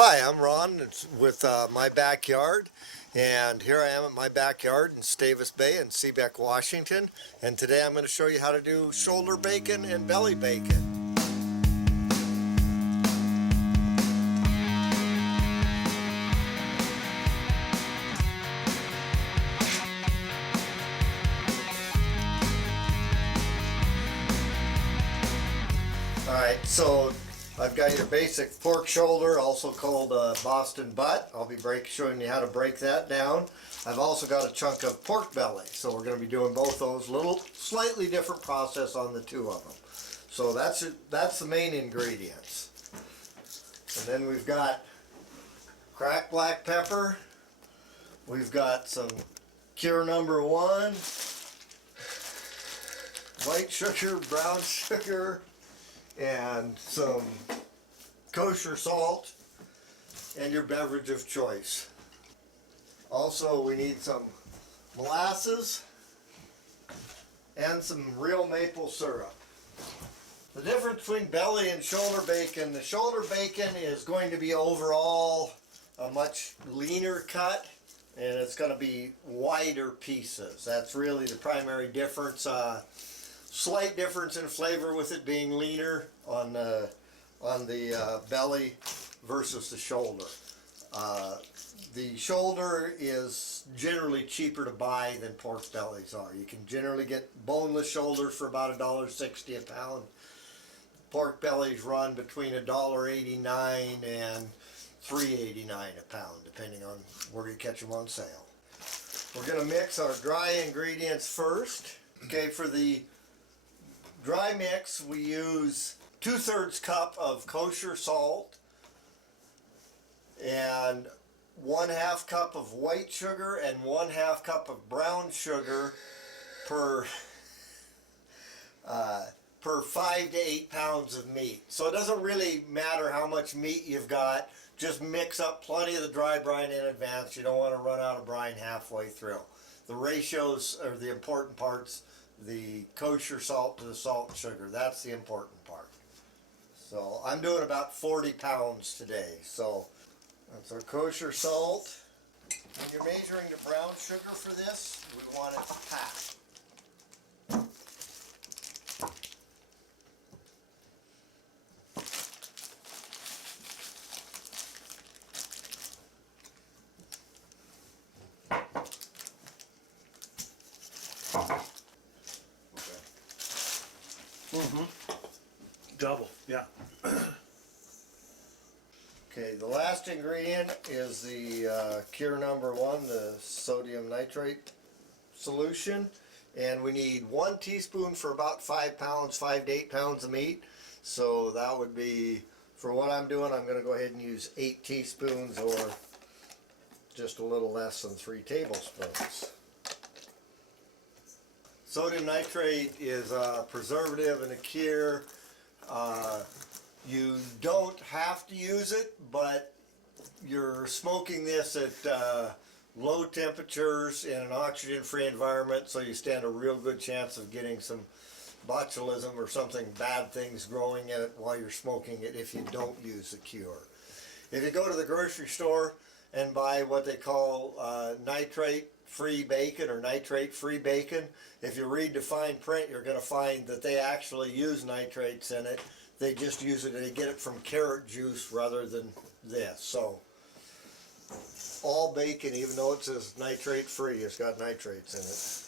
Hi, I'm Ron with My Backyard, and here I am at my backyard in Davis Bay in Seabeck, Washington, and today I'm going to show you how to do shoulder bacon and belly bacon. Alright, so I've got your basic pork shoulder, also called Boston butt. I'll be showing you how to break that down. I've also got a chunk of pork belly, so we're going to be doing both those. Slightly different process on the two of them. So that's the main ingredients. And then we've got cracked black pepper. We've got some cure number 1, white sugar, brown sugar, and some kosher salt, and your beverage of choice. Also, we need some molasses and some real maple syrup. The difference between belly and shoulder bacon, the shoulder bacon is going to be overall a much leaner cut, and it's going to be wider pieces. That's really the primary difference. Slight difference in flavor with it being leaner on the belly versus the shoulder. The shoulder is generally cheaper to buy than pork bellies are. You can generally get boneless shoulders for about $1.60 a pound. Pork bellies run between $1.89 and $3.89 a pound, depending on where you catch them on sale. We're going to mix our dry ingredients first. Okay, for the dry mix, we use 2/3 cup of kosher salt and 1/2 cup of white sugar and 1/2 cup of brown sugar per 5 to 8 pounds of meat. So it doesn't really matter how much meat you've got. Just mix up plenty of the dry brine in advance. You don't want to run out of brine halfway through. The ratios are the important parts. The kosher salt to the salt and sugar, that's the important part. So I'm doing about 40 pounds today. So that's our kosher salt. When you're measuring the brown sugar for this, we want it packed. Double, yeah. Okay, the last ingredient is the cure number 1, the sodium nitrite solution. And we need 1 teaspoon for about 5 pounds, 5 to 8 pounds of meat. So that would be, for what I'm doing, I'm going to go ahead and use 8 teaspoons or just a little less than 3 tablespoons. Sodium nitrate is a preservative and a cure. You don't have to use it, but you're smoking this at low temperatures in an oxygen-free environment, so you stand a real good chance of getting some botulism or something bad things growing in it while you're smoking it if you don't use the cure. If you go to the grocery store and buy what they call nitrate-free bacon or nitrate-free bacon, if you read the fine print, you're going to find that they actually use nitrates in it. They just use it, they get it from carrot juice rather than this. So all bacon, even though it says nitrate-free, it's got nitrates in it.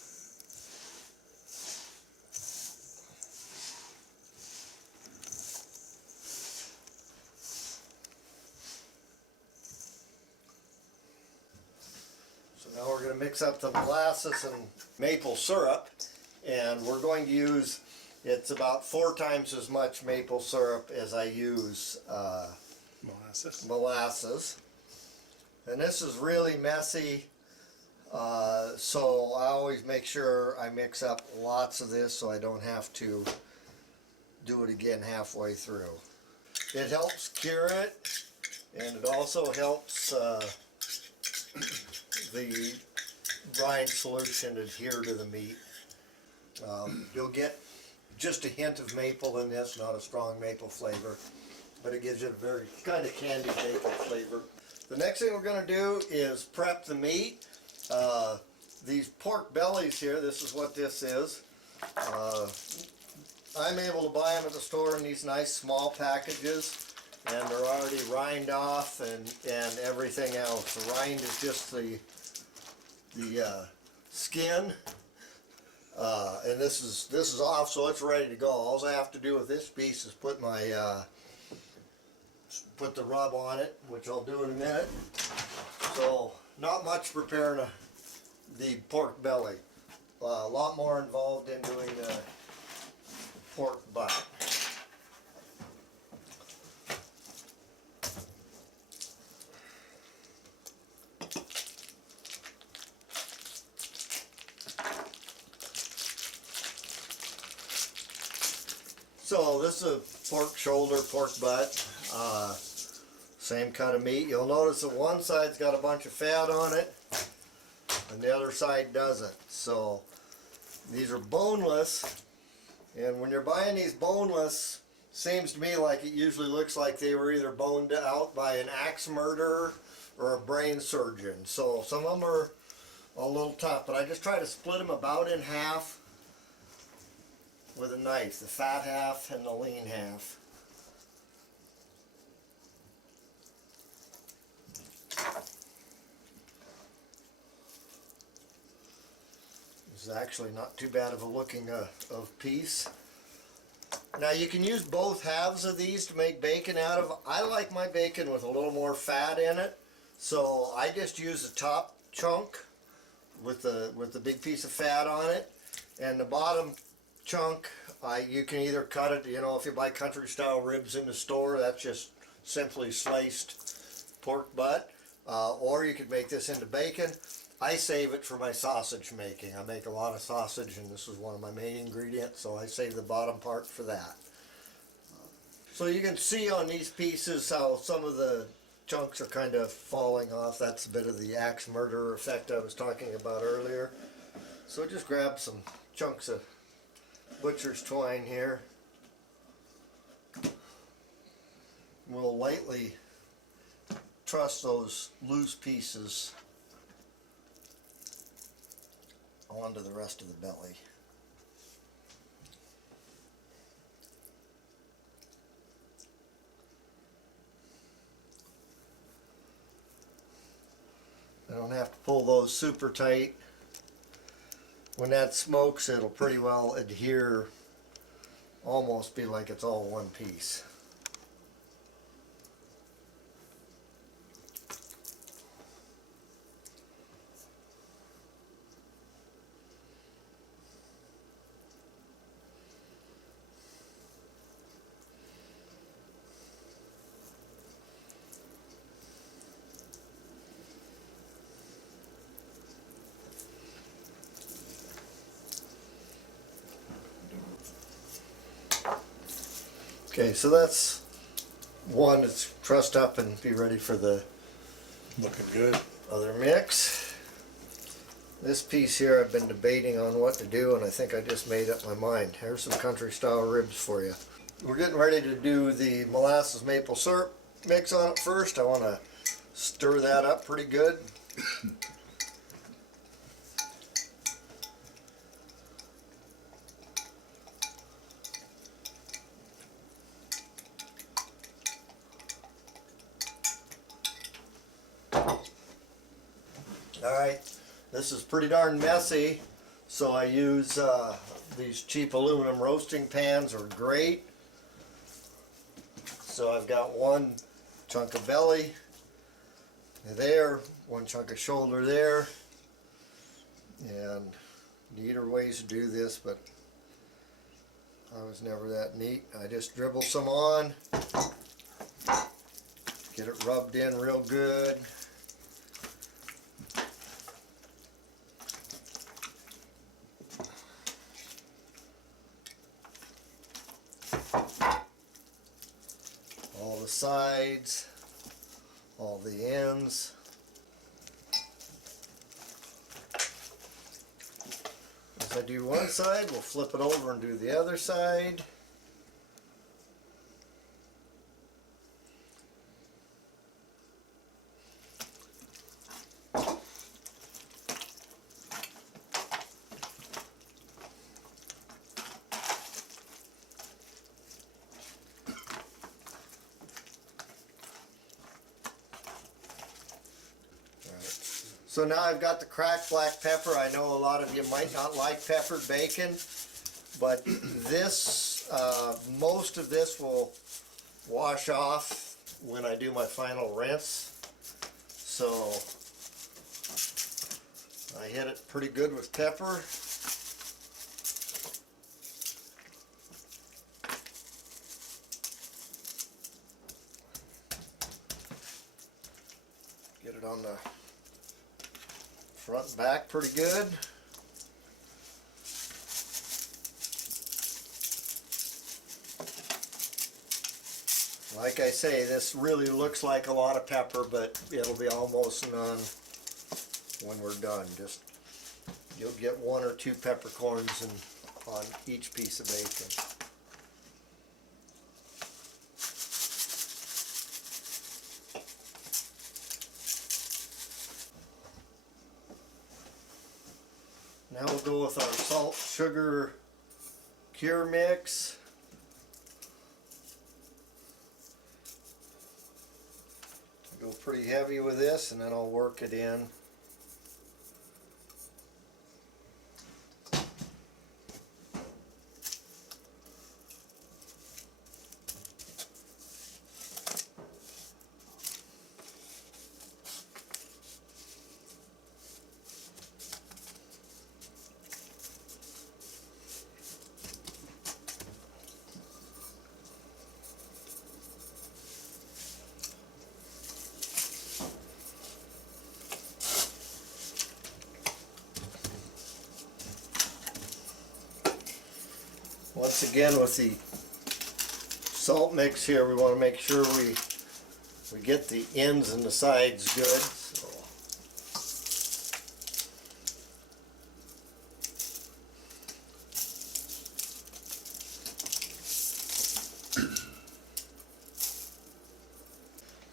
Now we're going to mix up the molasses and maple syrup, and we're going to use, it's about 4 times as much maple syrup as I use molasses. And this is really messy, so I always make sure I mix up lots of this so I don't have to do it again halfway through. It helps cure it, and it also helps the brine solution adhere to the meat. You'll get just a hint of maple in this, not a strong maple flavor. but it gives you a very kind of candy bacon flavor. The next thing we're going to do is prep the meat. These pork bellies here, this is what this is. I'm able to buy them at the store in these nice small packages, and they're already rind off and everything else. The rind is just the skin, and this is off, so it's ready to go. All I have to do with this piece is put my put the rub on it, which I'll do in a minute. So not much preparing the pork belly. A lot more involved in doing the pork butt. So this is a pork shoulder, pork butt, same kind of meat. You'll notice that one side's got a bunch of fat on it and the other side doesn't. So these are boneless, and when you're buying these boneless, seems to me like it usually looks like they were either boned out by an axe murderer or a brain surgeon. So some of them are a little tough, but I just try to split them about in half with a knife, the fat half and the lean half. This is actually not too bad of a looking of piece. Now you can use both halves of these to make bacon out of. I like my bacon with a little more fat in it, so I just use the top chunk with the big piece of fat on it, and the bottom chunk, you can either cut it, you know, if you buy country style ribs in the store, that's just simply sliced pork butt, or you could make this into bacon. I save it for my sausage making. I make a lot of sausage, and this is one of my main ingredients, so I save the bottom part for that. So you can see on these pieces how some of the chunks are kind of falling off. That's a bit of the axe murderer effect I was talking about earlier. So just grab some chunks of butcher's twine here. We'll lightly truss those loose pieces onto the rest of the belly. I don't have to pull those super tight. When that smokes, it'll pretty well adhere, almost be like it's all one piece. Okay, so that's one that's trussed up and be ready for the Looking good. other mix. This piece here I've been debating on what to do, and I think I just made up my mind. Here's some country style ribs for you. We're getting ready to do the molasses maple syrup mix on it first. I want to stir that up pretty good. Alright, this is pretty darn messy, so I use these cheap aluminum roasting pans are great. So I've got one chunk of belly there, one chunk of shoulder there, and neater ways to do this, but I was never that neat. I just dribble some on, get it rubbed in real good. All the sides, all the ends. As I do one side, we'll flip it over and do the other side. So now I've got the cracked black pepper. I know a lot of you might not like peppered bacon, but this, most of this will wash off when I do my final rinse. So I hit it pretty good with pepper. Get it on the front and back pretty good. Like I say, this really looks like a lot of pepper, but it'll be almost none when we're done. Just you'll get 1 or 2 peppercorns on each piece of bacon. Now we'll go with our salt, sugar, cure mix. Go pretty heavy with this, and then I'll work it in. Once again, with the salt mix here, we want to make sure we get the ends and the sides good. So.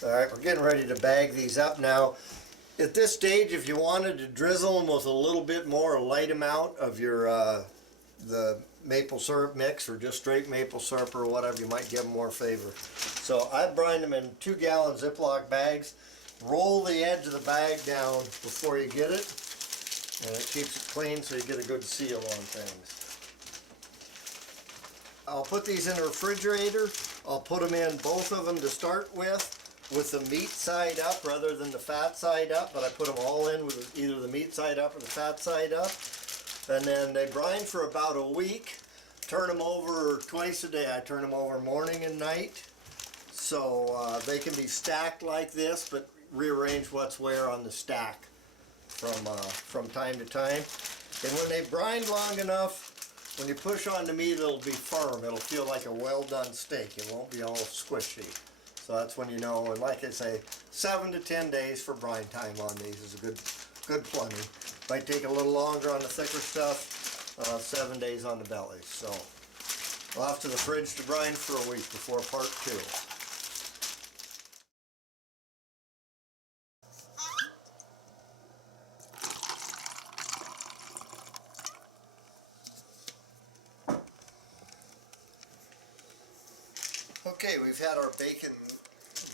All right, we're getting ready to bag these up now. At this stage, if you wanted to drizzle them with a little bit more, a light amount of your the maple syrup mix, or just straight maple syrup or whatever, you might give them more flavor. So I brine them in 2-gallon Ziploc bags. Roll the edge of the bag down before you get it, and it keeps it clean so you get a good seal on things. I'll put these in the refrigerator. I'll put them in, both of them to start with the meat side up rather than the fat side up, but I put them all in with either the meat side up or the fat side up. And then they brine for about a week. Turn them over twice a day. I turn them over morning and night. So they can be stacked like this, but rearrange what's where on the stack from time to time. And when they brine long enough, when you push on the meat, it'll be firm. It'll feel like a well done steak. It won't be all squishy. So that's when you know. And like I say, 7 to 10 days for brine time on these is a good plenty. Might take a little longer on the thicker stuff, 7 days on the belly. So off to the fridge to brine for a week before part 2. Okay, we've had our bacon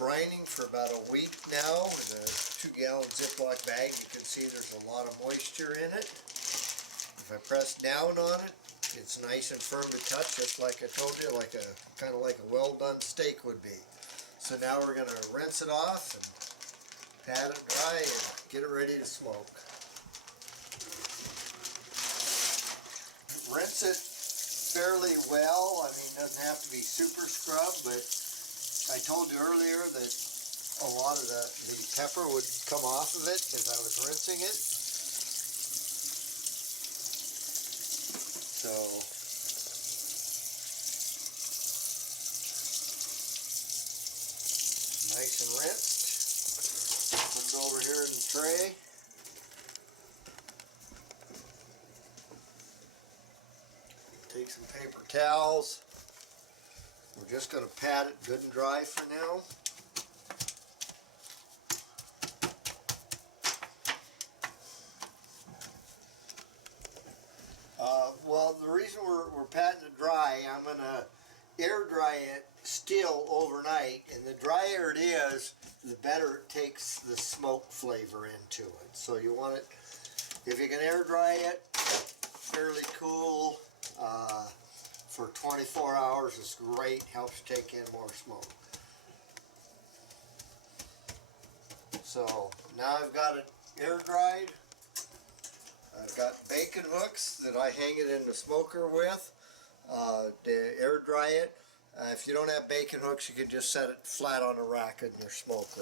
brining for about a week now in a 2-gallon Ziploc bag. You can see there's a lot of moisture in it. If I press down on it, it's nice and firm to touch, just like I told you, like kind of like a well done steak would be. So now we're going to rinse it off and pat it dry and get it ready to smoke. Rinse it fairly well. I mean, it doesn't have to be super scrubbed, but I told you earlier that a lot of the pepper would come off of it as I was rinsing it. So nice and rinsed. Put it over here in the tray. Take some paper towels. We're just going to pat it good and dry for now. Well, the reason we're patting it dry, I'm going to air dry it still overnight, and the drier it is, hours, the better it takes the smoke flavor into it. So you want it, if you can air dry it, fairly cool, for 24 hours is great, helps take in more smoke. So now I've got it air dried. I've got bacon hooks that I hang it in the smoker with to air dry it. If you don't have bacon hooks, you can just set it flat on a rack in your smoker.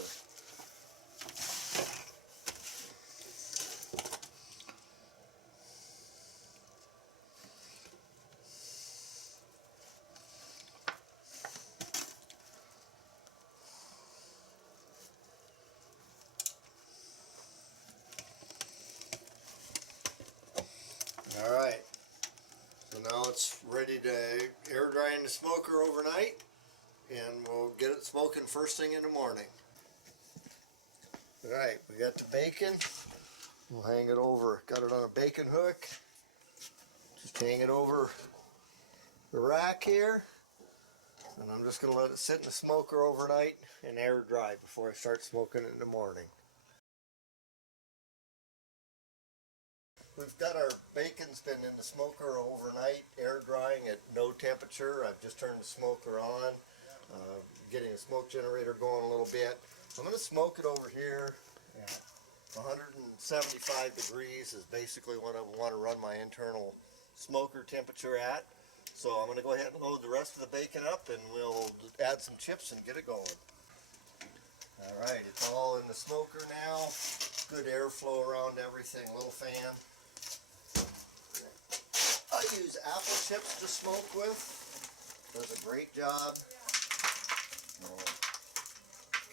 Alright, so now it's ready to air dry in the smoker overnight, and we'll get it smoking first thing in the morning. Alright, we got the bacon. We'll hang it over, got it on a bacon hook. Just hang it over the rack here, and I'm just going to let it sit in the smoker overnight and air dry before I start smoking it in the morning. We've got our bacon's been in the smoker overnight, air drying at no temperature. I've just turned the smoker on, getting the smoke generator going a little bit. I'm going to smoke it over here at 175 degrees is basically what I want to run my internal smoker temperature at. So I'm going to go ahead and load the rest of the bacon up, and we'll add some chips and get it going. Alright, it's all in the smoker now. Good airflow around everything, little fan. I use apple chips to smoke with. Does a great job.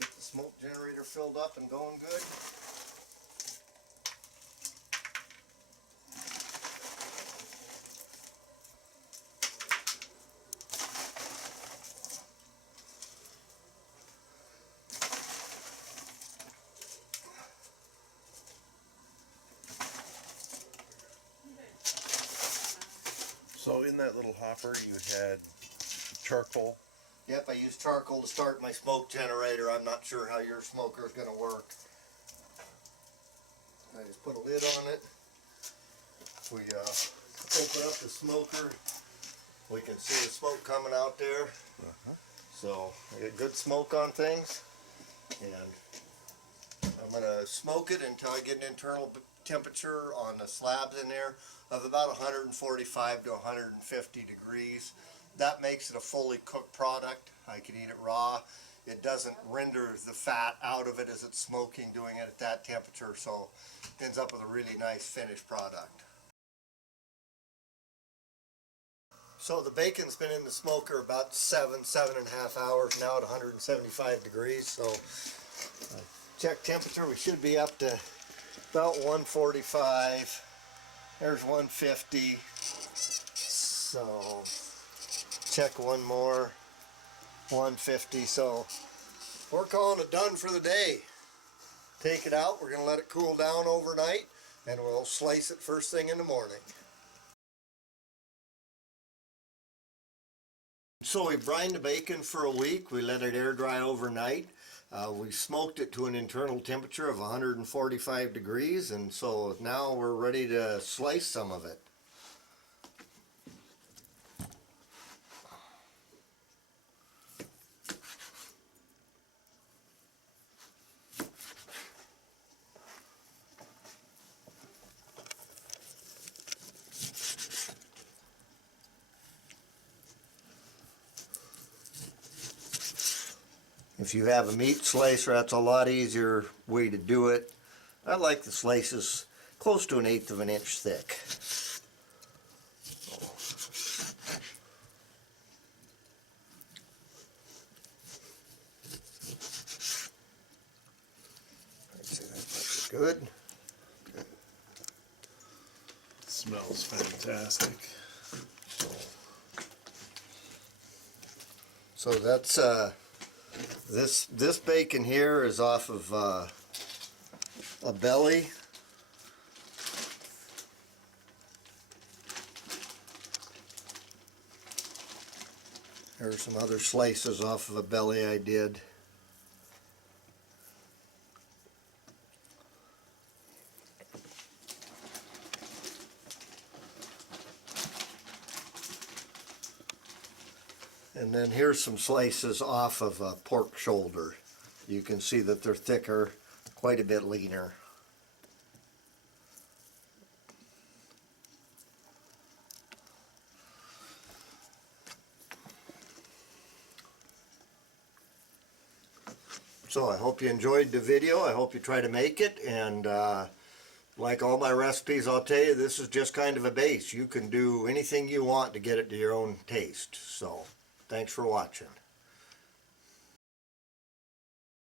Get the smoke generator filled up and going good. So in that little hopper you had charcoal? Yep, I use charcoal to start my smoke generator. I'm not sure how your smoker is going to work. I just put a lid on it. If we open up the smoker, we can see the smoke coming out there. So I get good smoke on things, and I'm going to smoke it until I get an internal temperature on the slabs in there of about 145 to 150 degrees. That makes it a fully cooked product. I can eat it raw. It doesn't render the fat out of it as it's smoking, doing it at that temperature, so it ends up with a really nice finished product. So the bacon's been in the smoker about 7.5 hours now at 175 degrees. So check temperature, we should be up to about 145. There's 150. So check one more, 150. So we're calling it done for the day. Take it out, we're going to let it cool down overnight, and we'll slice it first thing in the morning. So we brined the bacon for a week. We let it air dry overnight. We smoked it to an internal temperature of 145 degrees, and so now we're ready to slice some of it. If you have a meat slicer, that's a lot easier way to do it. I like the slices close to 1/8 of an inch thick. I'd say that's good. It smells fantastic. So that's this bacon here is off of a belly. There's some other slices off of a belly I did. And then here's some slices off of a pork shoulder. You can see that they're thicker, quite a bit leaner. So I hope you enjoyed the video. I hope you try to make it, and like all my recipes, I'll tell you, this is just kind of a base. You can do anything you want to get it to your own taste. So thanks for watching.